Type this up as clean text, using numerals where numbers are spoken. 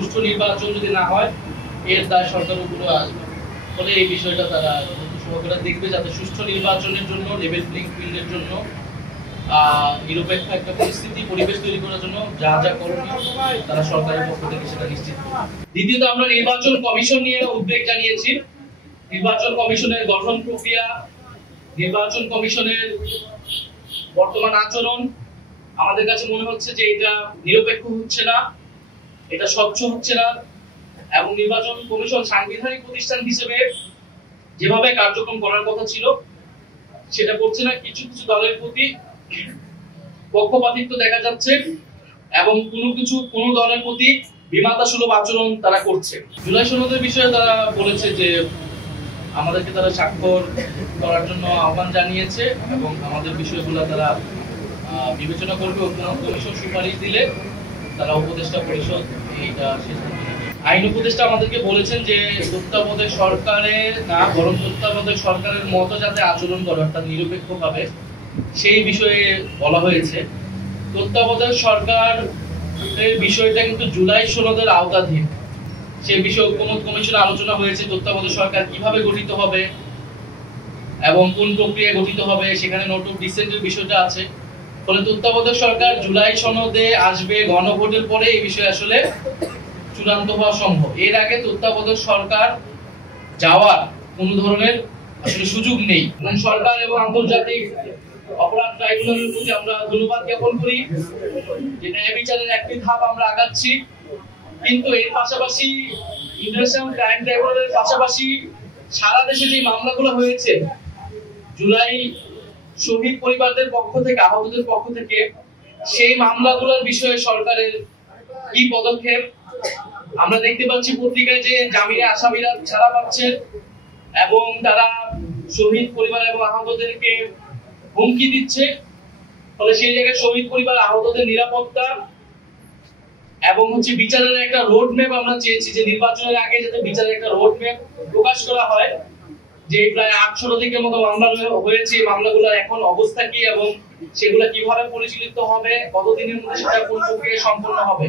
সুষ্ঠু নির্বাচন যদি না হয় এর দায় সরকারের উপরে আসবে। ফলে এই বিষয়টা তারা সহকারে দেখবে যাতে সুষ্ঠু নির্বাচনের জন্য লেভেল প্লেইং ফিল্ডের জন্য নিরপেক্ষ একটা পরিস্থিতি পরিবেশ তৈরি করার জন্য যা যা করণীয় তারা সরকারের পক্ষ থেকে সেটা নিশ্চিত করবে। দ্বিতীয়ত আমরা নির্বাচন কমিশন নিয়ে উদ্বেগ জানিয়েছি। নির্বাচন কমিশনের গঠন প্রক্রিয়া, নির্বাচন কমিশনের বর্তমান আচরণ আমাদের কাছে মনে হচ্ছে যে এটা নিরপেক্ষ হচ্ছে না, এটা স্বচ্ছ হচ্ছে না, এবং নির্বাচন কমিশন সাংবিধানিক প্রতিষ্ঠান হিসেবে যেভাবে কার্যক্রম করার কথা ছিল সেটা করছে না। কিছু কিছু দলের প্রতি পক্ষপাতিত্ব দেখা যাচ্ছে এবং কোন দলের প্রতি বিমাতা সুলভ আচরণ তারা করছে। জুলাই সনদের বিষয়ে তারা বলেছে যে আমাদেরকে তারা স্বাক্ষর করার জন্য আহ্বান জানিয়েছে এবং আমাদের বিষয়গুলো তারা বিবেচনা করবে। কমিশন সুপারিশ দিলে তারা উপদেষ্টা পরিষদ এইটা শেষ করবে। আইন উপদেষ্টা আমাদেরকে বলেছেন যে তত্ত্বাবধায়ক সরকারের না বরং তত্ত্বাবধায়ক সরকারের মতো যাতে আচরণ করে অর্থাৎ নিরপেক্ষভাবে সেই বিষয়ে বলা হয়েছে। তত্ত্বাবধায়ক সরকার এর বিষয়টা কিন্তু জুলাই সনদের আওতাধীন। সেই বিষয়ে ঐকমত্য কমিশনে আলোচনা হয়েছে তত্ত্বাবধায়ক সরকার কিভাবে গঠিত হবে এবং কোন প্রক্রিয়ায় গঠিত হবে, সেখানে নোট অফ ডিসেন্টের বিষয়টা আছে। ফলে তত্ত্বাবধায়ক সরকার জুলাই সনদে আসবে গণভোটের পরে এই বিষয়ে আসলে চূড়ান্ত হওয়া সম্ভব। এর আগে তত্ত্বাবধায়ক সরকার যাওয়ার কোন ধরনের আসলে সুযোগ নেই। সরকার এবং আন্তর্জাতিক অপরাধ ট্রাইব্যুনালের প্রতি আমরা ধন্যবাদ জ্ঞাপন করি যে ন্যায় বিচারের একটি ধাপ আমরা আগাচ্ছি। কিন্তু এর পাশাপাশি ইন্টারন্যাশনাল ক্রাইম ট্রাইব্যুনালের পাশাপাশি সারা দেশে যে মামলাগুলো হয়েছে জুলাই শহীদ পরিবারদের পক্ষ থেকে, আহতদের পক্ষ থেকে, সেই মামলাগুলোর বিষয়ে সরকারের কি পদক্ষেপ আমরা দেখতে পাচ্ছি পত্রিকায় যে জামিনে আসামিরা ছাড়া পাচ্ছেন এবং তারা শহীদ পরিবার এবং আহতদেরকে হুমকি দিচ্ছে। ফলে সেই জায়গায় শহীদ পরিবার আহতদের নিরাপত্তা এবং বিচারের একটা রোড ম্যাপ আমরা চেয়েছি যে নির্বাচনের আগে যাতে বিচারের একটা রোড ম্যাপ প্রকাশ করা হয় যে প্রায় 800-এর মতো মামলা হয়েছে, মামলাগুলোর এখন অবস্থা কি এবং সেগুলো কিভাবে পরিচালিত হবে, কতদিনের মধ্যে সেটা কোন প্রক্রিয়ায় সম্পন্ন হবে।